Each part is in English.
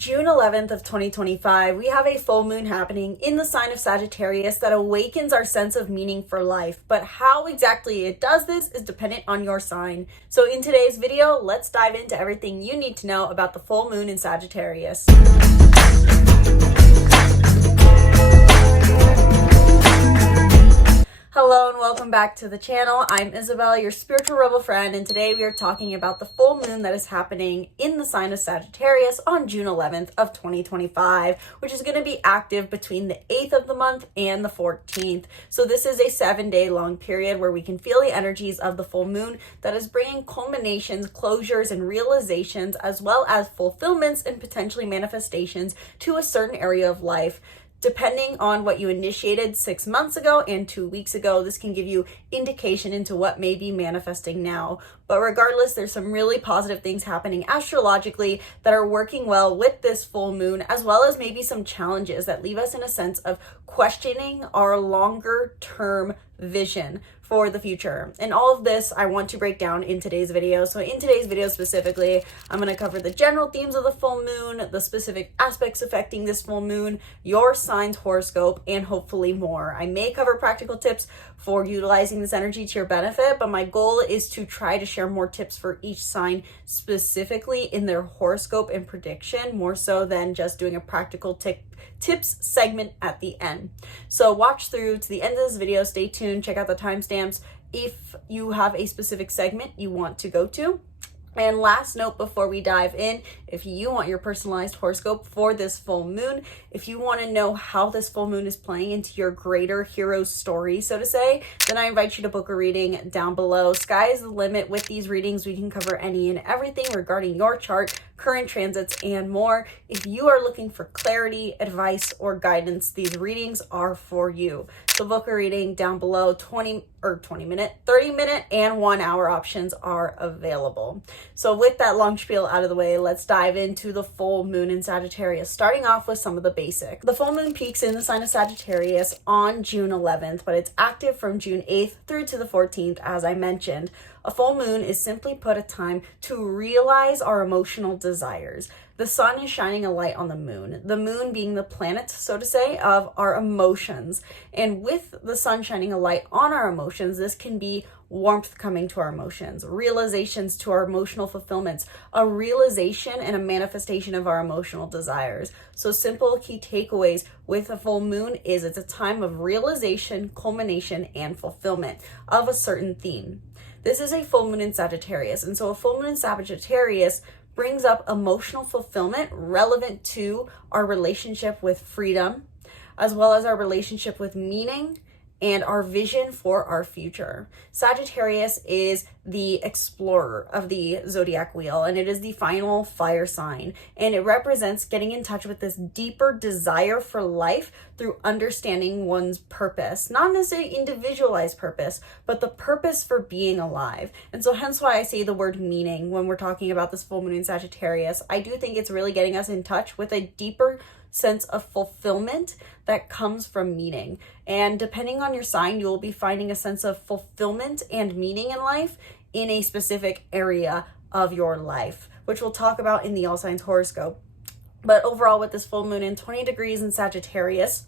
June 11th of 2025, we have a full moon happening in the sign of Sagittarius that awakens our sense of meaning for life. But how exactly it does this is dependent on your sign. So in today's video, let's dive into everything you need to know about the full moon in Sagittarius. Hello and welcome back to the channel. I'm Isabel, your spiritual rebel friend, and today we are talking about the full moon that is happening in the sign of Sagittarius on June 11th of 2025, which is going to be active between the 8th of the month and the 14th. So this is a 7-day long period where we can feel the energies of the full moon that is bringing culminations, closures, and realizations, as well as fulfillments and potentially manifestations to a certain area of life. Depending on what you initiated 6 months ago and 2 weeks ago, this can give you indication into what may be manifesting now. But regardless, there's some really positive things happening astrologically that are working well with this full moon, as well as maybe some challenges that leave us in a sense of questioning our longer term vision for the future. And all of this I want to break down in today's video. So in today's video specifically, I'm going to cover the general themes of the full moon, the specific aspects affecting this full moon, your sign's horoscope, and hopefully more. I may cover practical tips for utilizing this energy to your benefit, but my goal is to try to share more tips for each sign specifically in their horoscope and prediction, more so than just doing a practical tips segment at the end. So watch through to the end of this video, stay tuned, check out the timestamps if you have a specific segment you want to go to. And last note before we dive in, if you want your personalized horoscope for this full moon, if you want to know how this full moon is playing into your greater hero story, so to say, then I invite you to book a reading down below. Sky is the limit with these readings. We can cover any and everything regarding your chart, current transits, and more. If you are looking for clarity, advice, or guidance, these readings are for you. So book a reading down below. 30 minute, and 1 hour options are available. So with that long spiel out of the way, let's dive into the full moon in Sagittarius, starting off with some of the basics. The full moon peaks in the sign of Sagittarius on June 11th, but it's active from June 8th through to the 14th, as I mentioned. A full moon is simply put a time to realize our emotional desires. The sun is shining a light on the moon being the planet, so to say, of our emotions. And with the sun shining a light on our emotions, this can be warmth coming to our emotions, realizations to our emotional fulfillments, a realization and a manifestation of our emotional desires. So simple key takeaways with a full moon is it's a time of realization, culmination, and fulfillment of a certain theme. This is a full moon in Sagittarius, and so a full moon in Sagittarius brings up emotional fulfillment relevant to our relationship with freedom, as well as our relationship with meaning and our vision for our future. Sagittarius is the explorer of the zodiac wheel, and it is the final fire sign, and it represents getting in touch with this deeper desire for life through understanding one's purpose, not necessarily individualized purpose, but the purpose for being alive. And so hence why I say the word meaning when we're talking about this full moon in Sagittarius. I do think it's really getting us in touch with a deeper sense of fulfillment that comes from meaning. And depending on your sign, you will be finding a sense of fulfillment and meaning in life in a specific area of your life, which we'll talk about in the All Signs horoscope. But overall, with this full moon in 20 degrees in Sagittarius,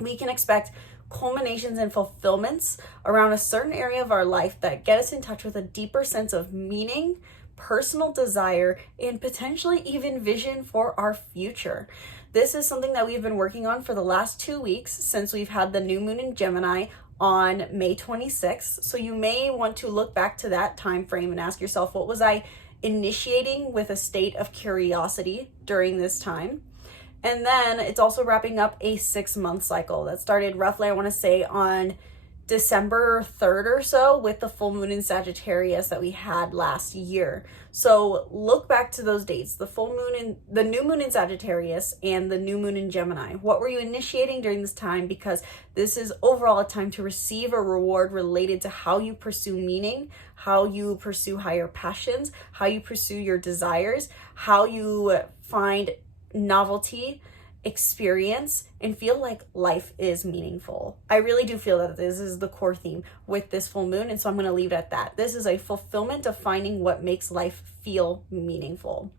we can expect culminations and fulfillments around a certain area of our life that get us in touch with a deeper sense of meaning, personal desire, and potentially even vision for our future. This is something that we've been working on for the last 2 weeks since we've had the new moon in Gemini on May 26th. So you may want to look back to that time frame and ask yourself, what was I initiating with a state of curiosity during this time? And then it's also wrapping up a 6-month cycle that started roughly, I want to say, on December 3rd or so with the full moon in Sagittarius that we had last year. So look back to those dates, the full moon in the new moon in Sagittarius and the new moon in Gemini. What were you initiating during this time? Because this is overall a time to receive a reward related to how you pursue meaning, how you pursue higher passions, how you pursue your desires, how you find novelty experience and feel like life is meaningful. I really do feel that this is the core theme with this full moon, and so I'm going to leave it at that. This is a fulfillment of finding what makes life feel meaningful.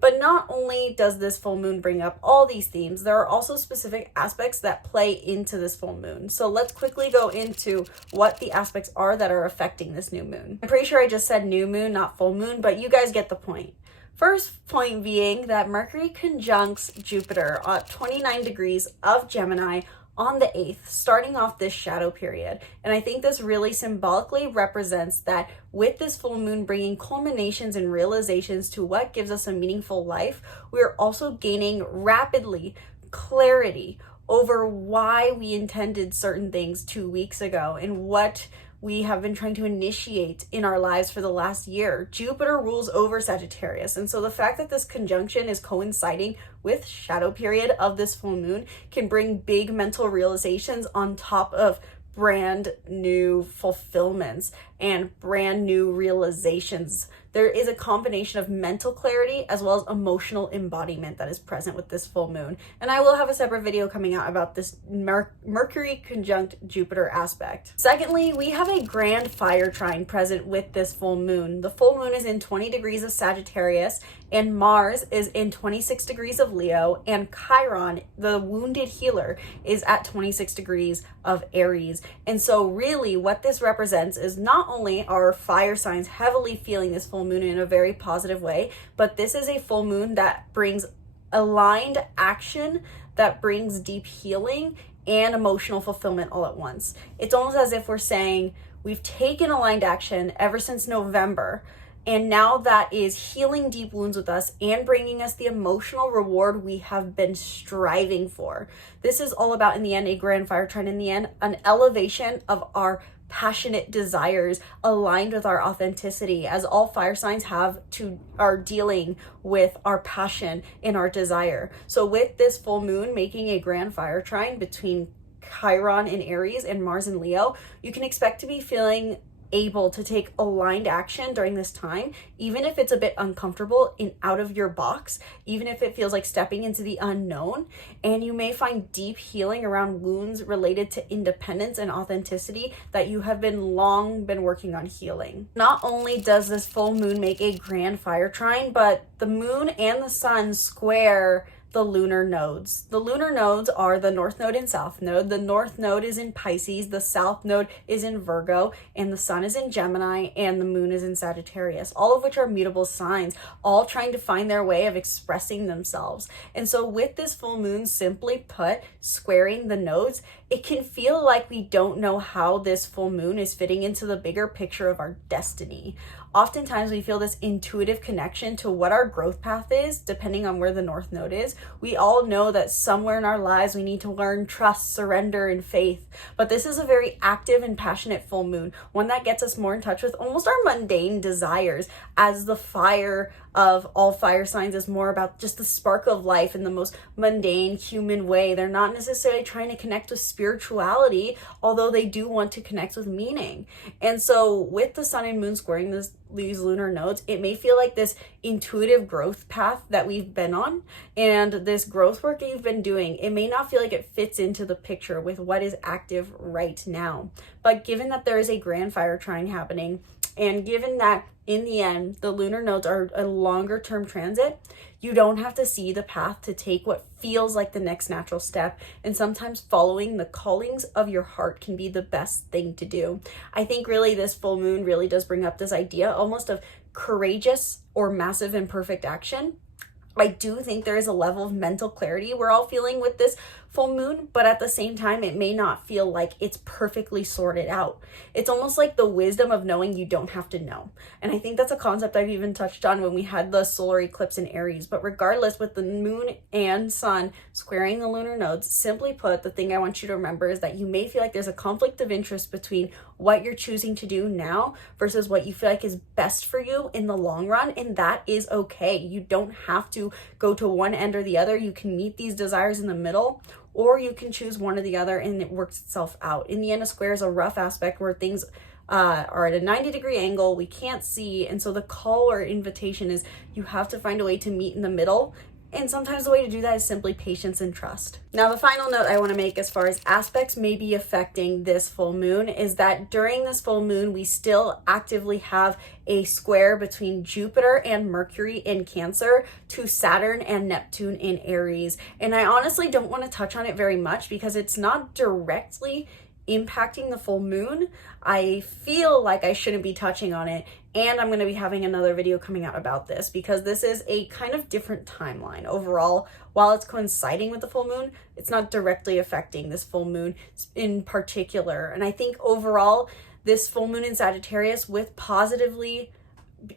But not only does this full moon bring up all these themes, there are also specific aspects that play into this full moon. So let's quickly go into what the aspects are that are affecting this new moon. I'm pretty sure I just said new moon, not full moon, but you guys get the point. First point being that Mercury conjuncts Jupiter at 29 degrees of Gemini on the 8th, starting off this shadow period. And I think this really symbolically represents that with this full moon bringing culminations and realizations to what gives us a meaningful life, we're also gaining rapidly clarity over why we intended certain things 2 weeks ago and what we have been trying to initiate in our lives for the last year. Jupiter rules over Sagittarius. And so the fact that this conjunction is coinciding with shadow period of this full moon can bring big mental realizations on top of brand new fulfillments and brand new realizations. There is a combination of mental clarity as well as emotional embodiment that is present with this full moon. And I will have a separate video coming out about this Mercury conjunct Jupiter aspect. Secondly, we have a grand fire trine present with this full moon. The full moon is in 20 degrees of Sagittarius, and Mars is in 26 degrees of Leo, and Chiron, the wounded healer, is at 26 degrees of Aries. And so really what this represents is not only are fire signs heavily feeling this full moon in a very positive way, but this is a full moon that brings aligned action, that brings deep healing and emotional fulfillment all at once. It's almost as if we're saying we've taken aligned action ever since November, and now that is healing deep wounds with us and bringing us the emotional reward we have been striving for. This is all about, in the end, a grand fire trine, in the end, an elevation of our passionate desires aligned with our authenticity, as all fire signs are dealing with our passion and our desire. So with this full moon making a grand fire trine between Chiron in Aries and Mars in Leo, you can expect to be feeling able to take aligned action during this time, even if it's a bit uncomfortable and out of your box, even if it feels like stepping into the unknown. And you may find deep healing around wounds related to independence and authenticity that you have long been working on healing. Not only does this full moon make a grand fire trine, but the moon and the sun square the lunar nodes. The lunar nodes are the north node and south node. The north node is in Pisces, the south node is in Virgo, and the sun is in Gemini, and the moon is in Sagittarius, all of which are mutable signs, all trying to find their way of expressing themselves. And so with this full moon, simply put, squaring the nodes, it can feel like we don't know how this full moon is fitting into the bigger picture of our destiny. Oftentimes we feel this intuitive connection to what our growth path is, depending on where the north node is. We all know that somewhere in our lives we need to learn trust, surrender, and faith. But this is a very active and passionate full moon, one that gets us more in touch with almost our mundane desires, as the fire of all fire signs is more about just the spark of life in the most mundane human way. They're not necessarily trying to connect with spirituality, although they do want to connect with meaning. And so with the sun and moon squaring these lunar nodes, it may feel like this intuitive growth path that we've been on, and this growth work that you've been doing, it may not feel like it fits into the picture with what is active right now. But given that there is a grand fire trine happening, and given that in the end, the lunar nodes are a longer term transit, you don't have to see the path to take what feels like the next natural step. And sometimes following the callings of your heart can be the best thing to do. I think really this full moon really does bring up this idea almost of courageous or massive imperfect action. I do think there is a level of mental clarity we're all feeling with this full moon, but at the same time, it may not feel like it's perfectly sorted out. It's almost like the wisdom of knowing you don't have to know. And I think that's a concept I've even touched on when we had the solar eclipse in Aries. But regardless, with the moon and sun squaring the lunar nodes, simply put, the thing I want you to remember is that you may feel like there's a conflict of interest between what you're choosing to do now versus what you feel like is best for you in the long run. And that is okay. You don't have to go to one end or the other. You can meet these desires in the middle, or you can choose one or the other and it works itself out. In the end, a square is a rough aspect where things are at a 90-degree angle, we can't see. And so the call or invitation is you have to find a way to meet in the middle And sometimes the way to do that is simply patience and trust. Now, the final note I want to make as far as aspects may be affecting this full moon is that during this full moon, we still actively have a square between Jupiter and Mercury in Cancer to Saturn and Neptune in Aries. And I honestly don't want to touch on it very much because it's not directly impacting the full moon. I feel like I shouldn't be touching on it, and I'm going to be having another video coming out about this because this is a kind of different timeline overall. While it's coinciding with the full moon, it's not directly affecting this full moon in particular. And I think overall, this full moon in Sagittarius with positively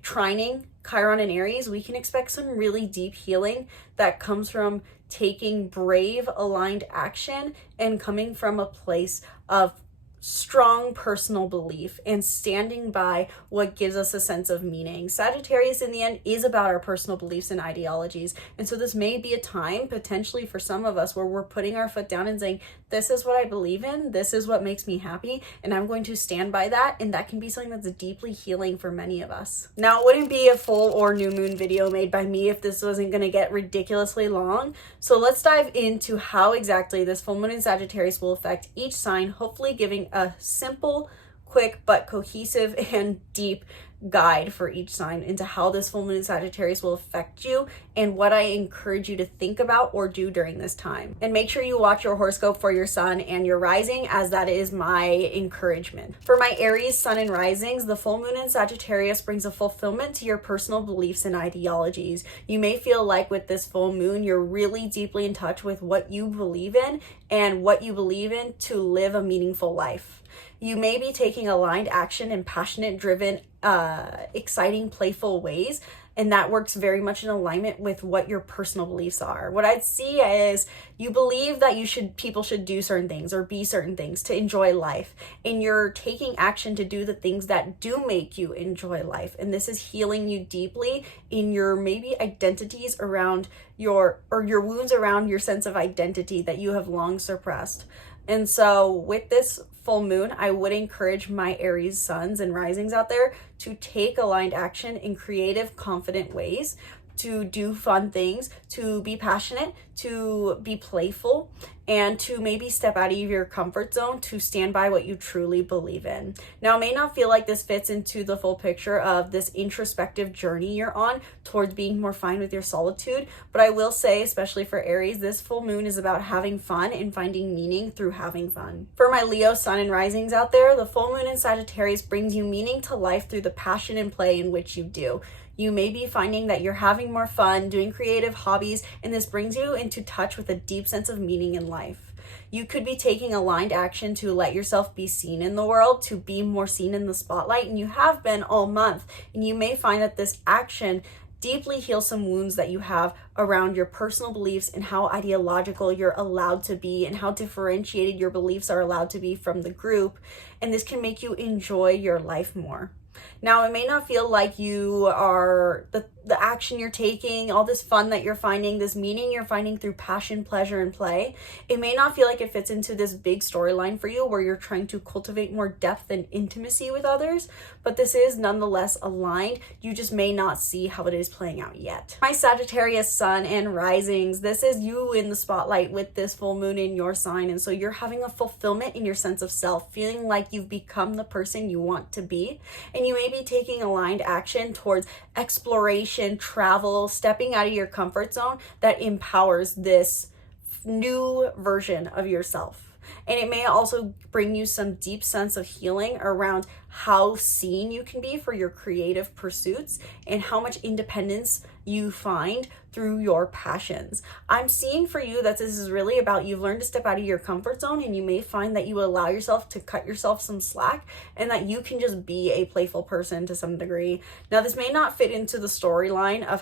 trining Chiron and Aries, we can expect some really deep healing that comes from taking brave, aligned action and coming from a place of strong personal belief and standing by what gives us a sense of meaning. Sagittarius in the end is about our personal beliefs and ideologies. And so this may be a time potentially for some of us where we're putting our foot down and saying, this is what I believe in, this is what makes me happy, and I'm going to stand by that. And that can be something that's deeply healing for many of us. Now, it wouldn't be a full or new moon video made by me if this wasn't going to get ridiculously long. So let's dive into how exactly this full moon in Sagittarius will affect each sign, hopefully giving a simple, quick, but cohesive and deep guide for each sign into how this full moon in Sagittarius will affect you and what I encourage you to think about or do during this time. And make sure you watch your horoscope for your sun and your rising, as that is my encouragement. For my Aries sun and risings, the full moon in Sagittarius brings a fulfillment to your personal beliefs and ideologies. You may feel like with this full moon, you're really deeply in touch with what you believe in and what you believe in to live a meaningful life. You may be taking aligned action in passionate, driven, exciting, playful ways, and that works very much in alignment with what your personal beliefs are. What I'd see is you believe that people should do certain things or be certain things to enjoy life, and you're taking action to do the things that do make you enjoy life. And this is healing you deeply in your maybe identities around your wounds around your sense of identity that you have long suppressed. And so with this full moon, I would encourage my Aries suns and risings out there to take aligned action in creative, confident ways, to do fun things, to be passionate, to be playful, and to maybe step out of your comfort zone to stand by what you truly believe in. Now, it may not feel like this fits into the full picture of this introspective journey you're on towards being more fine with your solitude, but I will say, especially for Aries, this full moon is about having fun and finding meaning through having fun. For my Leo sun and risings out there, the full moon in Sagittarius brings you meaning to life through the passion and play in which you do. You may be finding that you're having more fun doing creative hobbies, and this brings you into touch with a deep sense of meaning in life. You could be taking aligned action to let yourself be seen in the world, to be more seen in the spotlight, and you have been all month. And you may find that this action deeply heals some wounds that you have around your personal beliefs and how ideological you're allowed to be and how differentiated your beliefs are allowed to be from the group. And this can make you enjoy your life more. Now, it may not feel like you are the action you're taking, all this fun that you're finding, this meaning you're finding through passion, pleasure, and play. It may not feel like it fits into this big storyline for you where you're trying to cultivate more depth and intimacy with others, but this is nonetheless aligned. You just may not see how it is playing out yet. My Sagittarius sun and risings, this is you in the spotlight with this full moon in your sign, and so you're having a fulfillment in your sense of self, feeling like you've become the person you want to be, and you may be taking aligned action towards exploration, travel, stepping out of your comfort zone that empowers this new version of yourself. And it may also bring you some deep sense of healing around how seen you can be for your creative pursuits and how much independence you find through your passions. I'm seeing for you that this is really about you've learned to step out of your comfort zone, and you may find that you allow yourself to cut yourself some slack and that you can just be a playful person to some degree. Now, this may not fit into the storyline of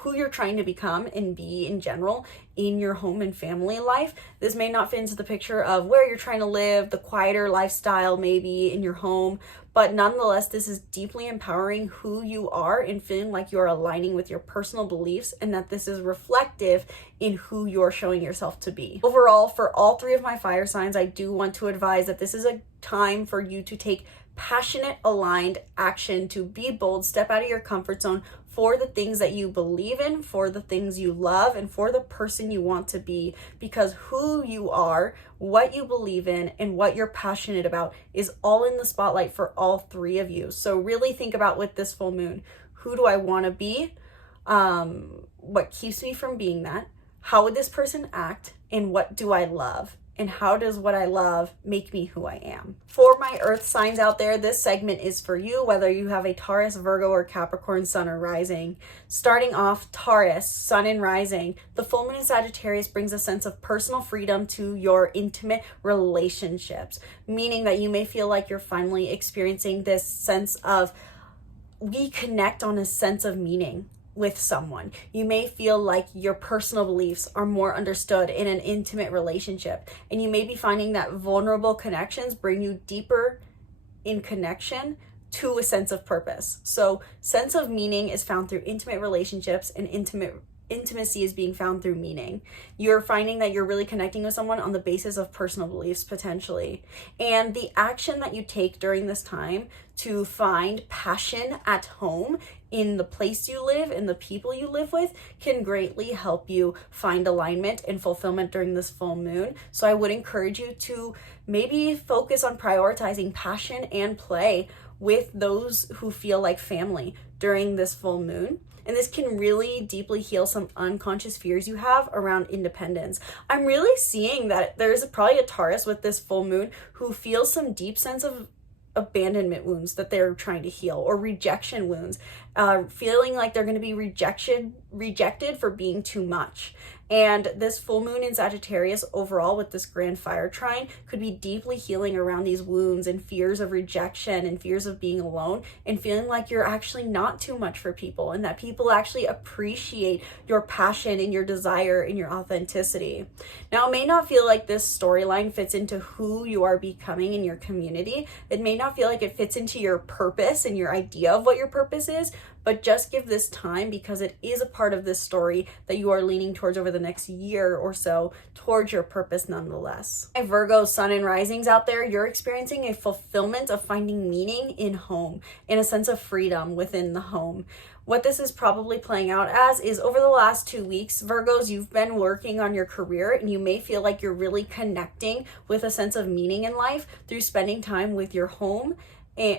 who you're trying to become and be in general in your home and family life. This may not fit into the picture of where you're trying to live, the quieter lifestyle maybe in your home, but nonetheless, this is deeply empowering who you are and feeling like you're aligning with your personal beliefs and that this is reflective in who you're showing yourself to be. Overall, for all three of my fire signs, I do want to advise that this is a time for you to take passionate, aligned action to be bold, step out of your comfort zone for the things that you believe in, for the things you love, and for the person you want to be, because who you are, what you believe in, and what you're passionate about is all in the spotlight for all three of you. So really think about, with this full moon, who do I want to be? What keeps me from being that? How would this person act? And what do I love? And how does what I love make me who I am? For my earth signs out there, this segment is for you, whether you have a Taurus, Virgo, or Capricorn sun or rising. Starting off, Taurus, sun and rising. The full moon in Sagittarius brings a sense of personal freedom to your intimate relationships, meaning that you may feel like you're finally experiencing this sense of, we connect on a sense of meaning with someone. You may feel like your personal beliefs are more understood in an intimate relationship, and you may be finding that vulnerable connections bring you deeper in connection to a sense of purpose. So sense of meaning is found through intimate relationships, and intimacy is being found through meaning. You're finding that you're really connecting with someone on the basis of personal beliefs, potentially. And the action that you take during this time to find passion at home in the place you live, in the people you live with, can greatly help you find alignment and fulfillment during this full moon. So I would encourage you to maybe focus on prioritizing passion and play with those who feel like family during this full moon. And this can really deeply heal some unconscious fears you have around independence. I'm really seeing that there's probably a Taurus with this full moon who feels some deep sense of abandonment wounds that they're trying to heal, or rejection wounds, feeling like they're going to be rejected for being too much. And this full moon in Sagittarius overall with this grand fire trine could be deeply healing around these wounds and fears of rejection and fears of being alone, and feeling like you're actually not too much for people, and that people actually appreciate your passion and your desire and your authenticity. Now, it may not feel like this storyline fits into who you are becoming in your community. It may not feel like it fits into your purpose and your idea of what your purpose is, but just give this time, because it is a part of this story that you are leaning towards over the next year or so, towards your purpose nonetheless. My Virgo sun and risings out there, you're experiencing a fulfillment of finding meaning in home and a sense of freedom within the home. What this is probably playing out as is, over the last 2 weeks, Virgos, you've been working on your career, and you may feel like you're really connecting with a sense of meaning in life through spending time with your home,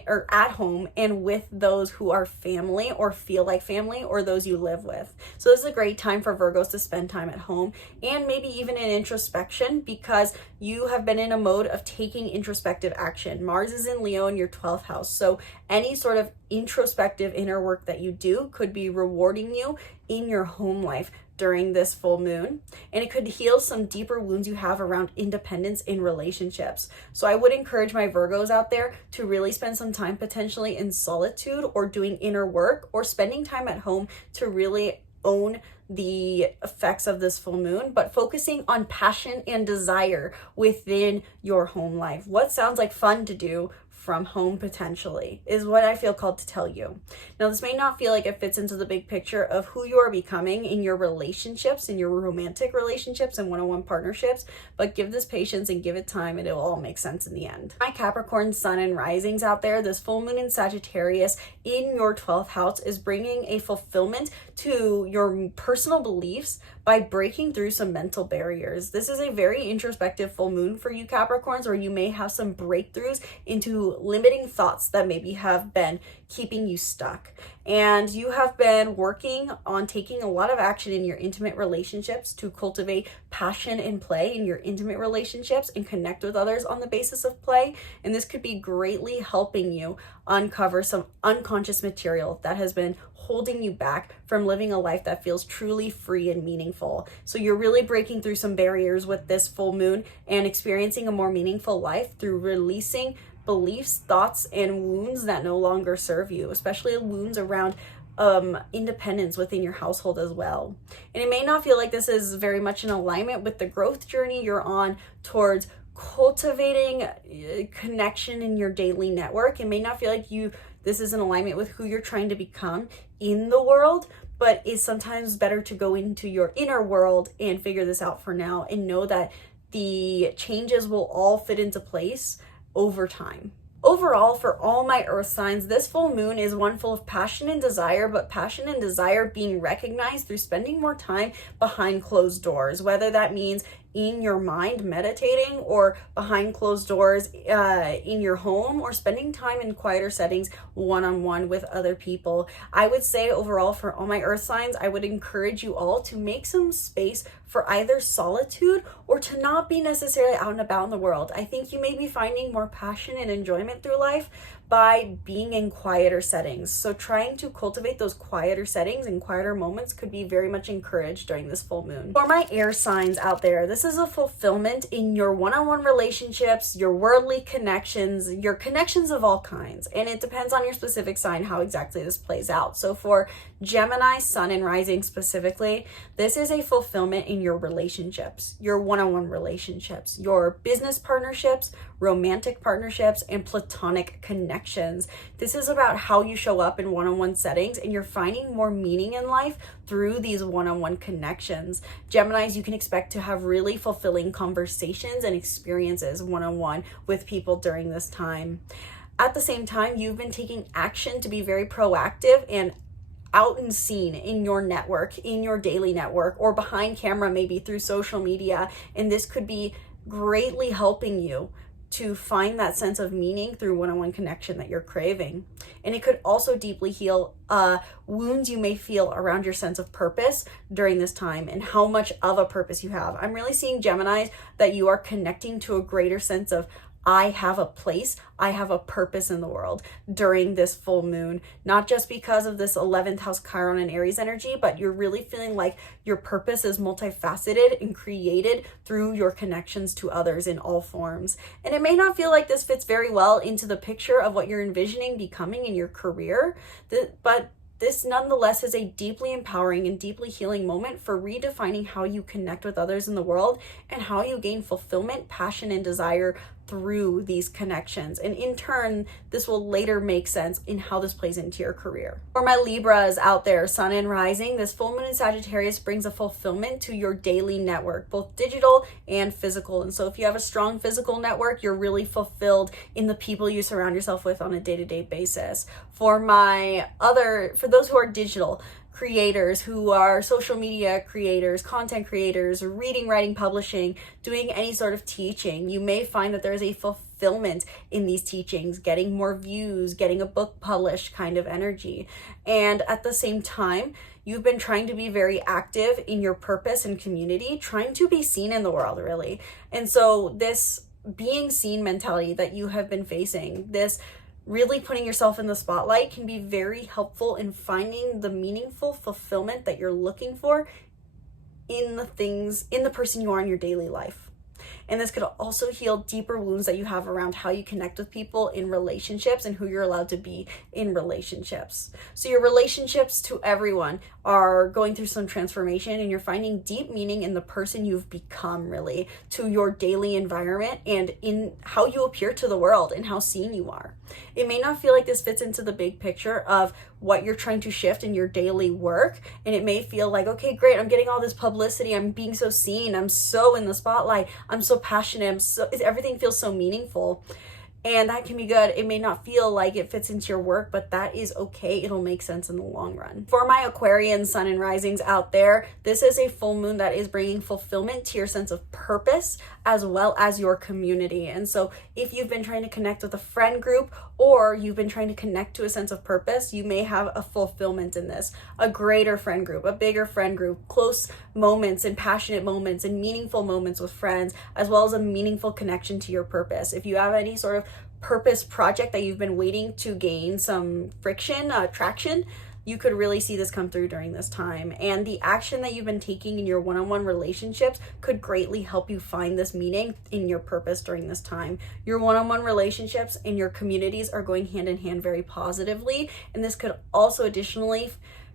or at home, and with those who are family or feel like family, or those you live with. So this is a great time for Virgos to spend time at home, and maybe even in introspection, because you have been in a mode of taking introspective action. Mars is in Leo in your 12th house, so any sort of introspective inner work that you do could be rewarding you in your home life during this full moon, and it could heal some deeper wounds you have around independence in relationships. So I would encourage my Virgos out there to really spend some time potentially in solitude, or doing inner work, or spending time at home to really own the effects of this full moon, but focusing on passion and desire within your home life. What sounds like fun to do from home potentially is what I feel called to tell you. Now, this may not feel like it fits into the big picture of who you are becoming in your relationships, in your romantic relationships and one-on-one partnerships, but give this patience and give it time, and it will all make sense in the end. My Capricorn sun and risings out there, this full moon in Sagittarius in your 12th house is bringing a fulfillment to your personal beliefs by breaking through some mental barriers. This is a very introspective full moon for you Capricorns, where you may have some breakthroughs into limiting thoughts that maybe have been keeping you stuck. And you have been working on taking a lot of action in your intimate relationships to cultivate passion and play in your intimate relationships and connect with others on the basis of play. And this could be greatly helping you uncover some unconscious material that has been holding you back from living a life that feels truly free and meaningful. So you're really breaking through some barriers with this full moon and experiencing a more meaningful life through releasing beliefs, thoughts, and wounds that no longer serve you, especially wounds around independence within your household as well. And it may not feel like this is very much in alignment with the growth journey you're on towards cultivating connection in your daily network. It may not feel like this is in alignment with who you're trying to become in the world, but it's sometimes better to go into your inner world and figure this out for now, and know that the changes will all fit into place over time. Overall, for all my earth signs, this full moon is one full of passion and desire, but passion and desire being recognized through spending more time behind closed doors, whether that means in your mind meditating or behind closed doors in your home, or spending time in quieter settings one-on-one with other people. I would say overall for all my earth signs, I would encourage you all to make some space for either solitude or to not be necessarily out and about in the world. I think you may be finding more passion and enjoyment through life by being in quieter settings. So trying to cultivate those quieter settings and quieter moments could be very much encouraged during this full moon. For my air signs out there, this is a fulfillment in your one-on-one relationships, your worldly connections, your connections of all kinds. And it depends on your specific sign how exactly this plays out. So for Gemini, Sun, and Rising specifically, this is a fulfillment in your relationships, your one-on-one relationships, your business partnerships, romantic partnerships, and platonic connections. This is about how you show up in one-on-one settings, and you're finding more meaning in life through these one-on-one connections. Geminis, you can expect to have really fulfilling conversations and experiences one-on-one with people during this time. At the same time, you've been taking action to be very proactive and out and seen in your network, in your daily network, or behind camera, maybe through social media. And this could be greatly helping you to find that sense of meaning through one-on-one connection that you're craving. And it could also deeply heal wounds you may feel around your sense of purpose during this time and how much of a purpose you have. I'm really seeing, Geminis, that you are connecting to a greater sense of I have a place, I have a purpose in the world during this full moon, not just because of this 11th house Chiron and Aries energy, but you're really feeling like your purpose is multifaceted and created through your connections to others in all forms. And it may not feel like this fits very well into the picture of what you're envisioning becoming in your career, but this nonetheless is a deeply empowering and deeply healing moment for redefining how you connect with others in the world and how you gain fulfillment, passion, and desire through these connections. And in turn, this will later make sense in how this plays into your career. For my Libras out there, Sun and Rising, this full moon in Sagittarius brings a fulfillment to your daily network, both digital and physical. And so if you have a strong physical network, you're really fulfilled in the people you surround yourself with on a day-to-day basis. For those who are digital creators, who are social media creators, content creators, reading, writing, publishing, doing any sort of teaching, you may find that there's a fulfillment in these teachings, getting more views, getting a book published kind of energy. And at the same time, you've been trying to be very active in your purpose and community, trying to be seen in the world, really. And so this being seen mentality that you have been facing, this really putting yourself in the spotlight, can be very helpful in finding the meaningful fulfillment that you're looking for in the person you are in your daily life. And this could also heal deeper wounds that you have around how you connect with people in relationships and who you're allowed to be in relationships. So your relationships to everyone are going through some transformation, and you're finding deep meaning in the person you've become, really, to your daily environment and in how you appear to the world and how seen you are. It may not feel like this fits into the big picture of what you're trying to shift in your daily work, and it may feel like, okay, great, I'm getting all this publicity, I'm being so seen, I'm so in the spotlight, I'm so passionate, everything feels so meaningful. And that can be good. It may not feel like it fits into your work, but that is okay. It'll make sense in the long run. For my Aquarian Sun and Risings out there, this is a full moon that is bringing fulfillment to your sense of purpose as well as your community. And so if you've been trying to connect with a friend group, or you've been trying to connect to a sense of purpose, you may have a fulfillment in this, a greater friend group, a bigger friend group, close moments and passionate moments and meaningful moments with friends, as well as a meaningful connection to your purpose. If you have any sort of purpose project that you've been waiting to gain some traction, you could really see this come through during this time. And the action that you've been taking in your one-on-one relationships could greatly help you find this meaning in your purpose during this time. Your one-on-one relationships and your communities are going hand in hand very positively. And this could also additionally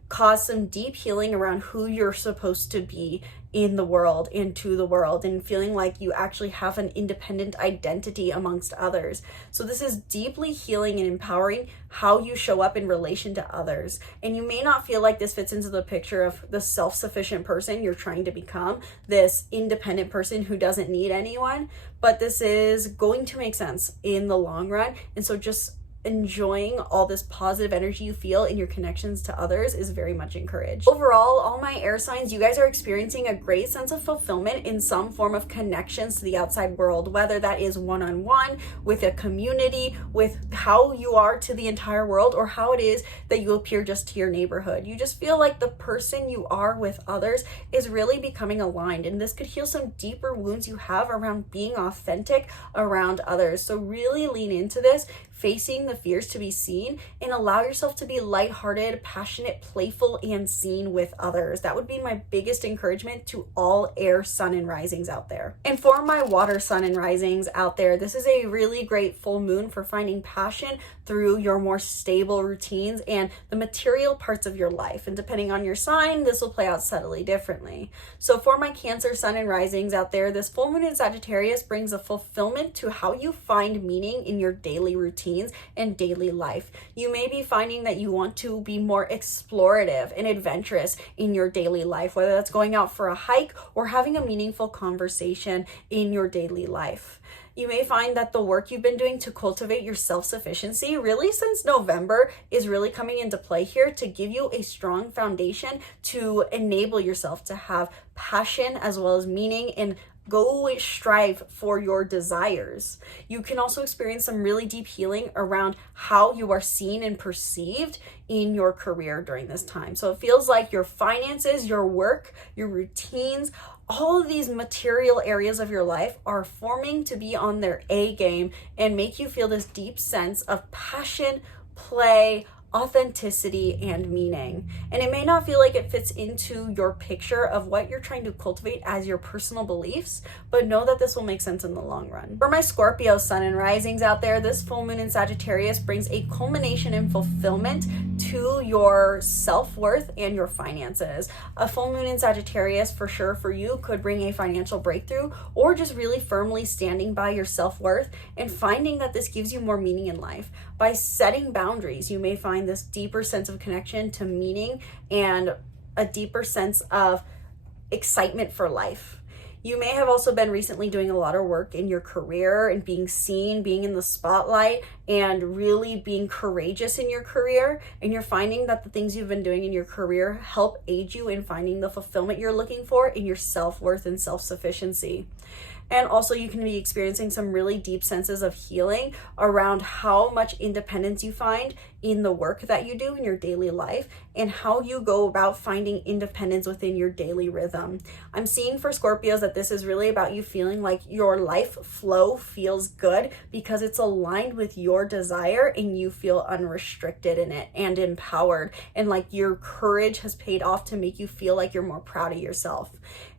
cause some deep healing around who you're supposed to be in the world and to the world, and feeling like you actually have an independent identity amongst others. So this is deeply healing and empowering how you show up in relation to others. And you may not feel like this fits into the picture of the self-sufficient person you're trying to become, this independent person who doesn't need anyone, but this is going to make sense in the long run. And so just enjoying all this positive energy you feel in your connections to others is very much encouraged. Overall, all my air signs, you guys are experiencing a great sense of fulfillment in some form of connections to the outside world, whether that is one-on-one, with a community, with how you are to the entire world, or how it is that you appear just to your neighborhood. You just feel like the person you are with others is really becoming aligned, and this could heal some deeper wounds you have around being authentic around others. So really lean into this, facing the fears to be seen, and allow yourself to be lighthearted, passionate, playful, and seen with others. That would be my biggest encouragement to all air sun and risings out there. And for my water sun and risings out there, this is a really great full moon for finding passion through your more stable routines and the material parts of your life. And depending on your sign, this will play out subtly differently. So for my Cancer sun and risings out there, this full moon in Sagittarius brings a fulfillment to how you find meaning in your daily routines and daily life. You may be finding that you want to be more explorative and adventurous in your daily life, whether that's going out for a hike or having a meaningful conversation in your daily life. You may find that the work you've been doing to cultivate your self-sufficiency really since November is really coming into play here to give you a strong foundation to enable yourself to have passion as well as meaning and go strive for your desires. You can also experience some really deep healing around how you are seen and perceived in your career during this time. So it feels like your finances, your work, your routines, all of these material areas of your life are forming to be on their A game and make you feel this deep sense of passion, play, authenticity, and meaning. And it may not feel like it fits into your picture of what you're trying to cultivate as your personal beliefs, but know that this will make sense in the long run. For my Scorpio sun and risings out there, this full moon in Sagittarius brings a culmination and fulfillment to your self-worth and your finances. A full moon in Sagittarius for sure for you could bring a financial breakthrough, or just really firmly standing by your self-worth and finding that this gives you more meaning in life. By setting boundaries, you may find this deeper sense of connection to meaning and a deeper sense of excitement for life. You may have also been recently doing a lot of work in your career and being seen, being in the spotlight, and really being courageous in your career. And you're finding that the things you've been doing in your career help aid you in finding the fulfillment you're looking for in your self-worth and self-sufficiency. And also you can be experiencing some really deep senses of healing around how much independence you find in the work that you do in your daily life and how you go about finding independence within your daily rhythm. I'm seeing for Scorpios that this is really about you feeling like your life flow feels good because it's aligned with your desire and you feel unrestricted in it and empowered, and like your courage has paid off to make you feel like you're more proud of yourself.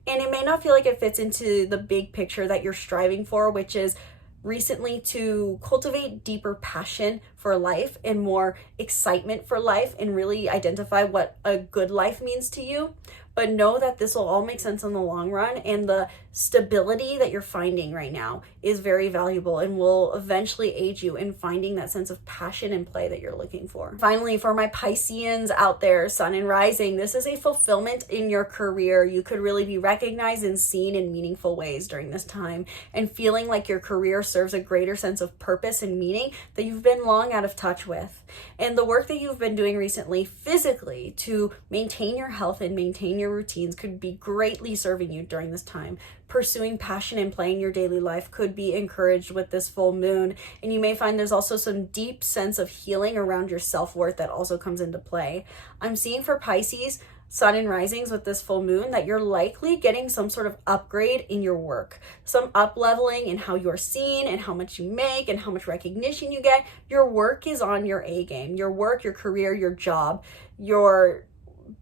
And it may not feel like it fits into the big picture that you're striving for, which is recently to cultivate deeper passion for life and more excitement for life and really identify what a good life means to you. But know that this will all make sense in the long run, and the stability that you're finding right now is very valuable and will eventually aid you in finding that sense of passion and play that you're looking for. Finally, for my Pisceans out there, sun and rising, this is a fulfillment in your career. You could really be recognized and seen in meaningful ways during this time, and feeling like your career serves a greater sense of purpose and meaning that you've been long out of touch with. And the work that you've been doing recently physically to maintain your health and maintain your routines could be greatly serving you during this time. Pursuing passion and play in your daily life could be encouraged with this full moon, and you may find there's also some deep sense of healing around your self-worth that also comes into play. I'm seeing for Pisces sun and risings with this full moon that you're likely getting some sort of upgrade in your work, some up leveling in how you're seen and how much you make and how much recognition you get. Your work is on your A game. Your work, your career, your job, your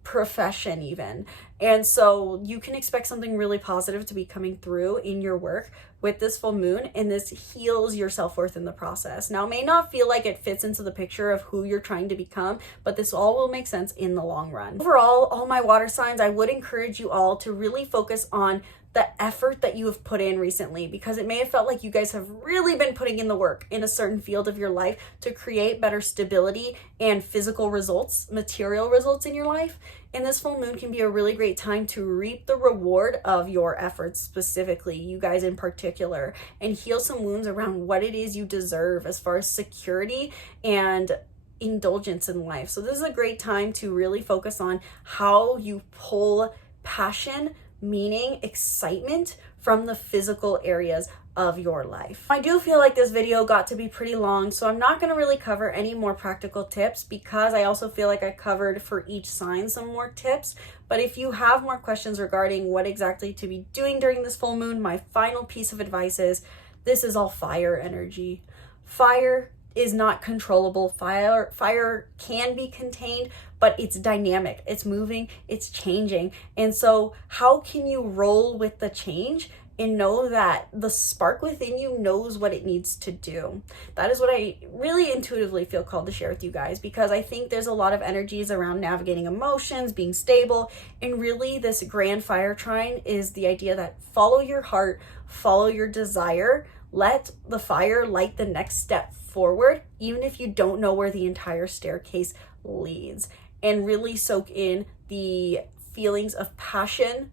profession even. And so you can expect something really positive to be coming through in your work with this full moon, and this heals your self-worth in the process. Now, it may not feel like it fits into the picture of who you're trying to become, but this all will make sense in the long run. Overall, all my water signs, I would encourage you all to really focus on the effort that you have put in recently, because it may have felt like you guys have really been putting in the work in a certain field of your life to create better stability and physical results, material results in your life. And this full moon can be a really great time to reap the reward of your efforts, specifically, you guys in particular, and heal some wounds around what it is you deserve as far as security and indulgence in life. So this is a great time to really focus on how you pull passion, meaning, excitement from the physical areas of your life. I do feel like this video got to be pretty long, so I'm not going to really cover any more practical tips, because I also feel like I covered for each sign some more tips. But if you have more questions regarding what exactly to be doing during this full moon, my final piece of advice is this is all fire energy. Fire is not controllable. Fire can be contained, but it's dynamic, it's moving, it's changing. And so how can you roll with the change and know that the spark within you knows what it needs to do? That is what I really intuitively feel called to share with you guys, because I think there's a lot of energies around navigating emotions, being stable, and really this grand fire trine is the idea that follow your heart, follow your desire, let the fire light the next step forward, even if you don't know where the entire staircase leads, and really soak in the feelings of passion,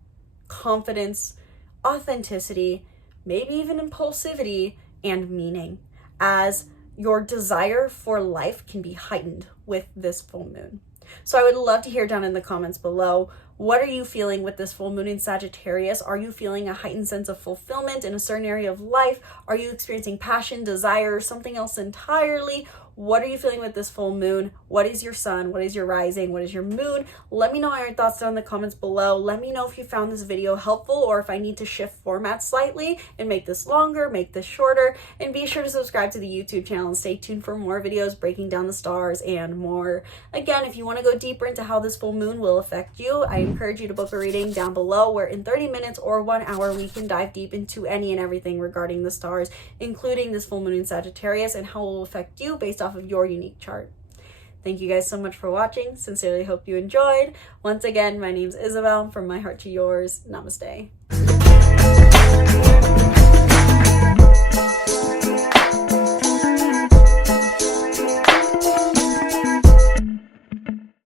confidence, authenticity, maybe even impulsivity, and meaning, as your desire for life can be heightened with this full moon. So I would love to hear down in the comments below, what are you feeling with this full moon in Sagittarius? Are you feeling a heightened sense of fulfillment in a certain area of life? Are you experiencing passion, desire, or something else entirely? What are you feeling with this full moon? What is your sun? What is your rising? What is your moon? Let me know your thoughts down in the comments below. Let me know if you found this video helpful, or if I need to shift format slightly and make this longer, make this shorter. And be sure to subscribe to the YouTube channel and stay tuned for more videos breaking down the stars and more. Again, if you want to go deeper into how this full moon will affect you, I encourage you to book a reading down below, where in 30 minutes or 1 hour we can dive deep into any and everything regarding the stars, including this full moon in Sagittarius and how it will affect you based off of your unique chart. Thank you guys so much for watching. Sincerely hope you enjoyed. Once again, my name's Isabel. From my heart to yours, namaste.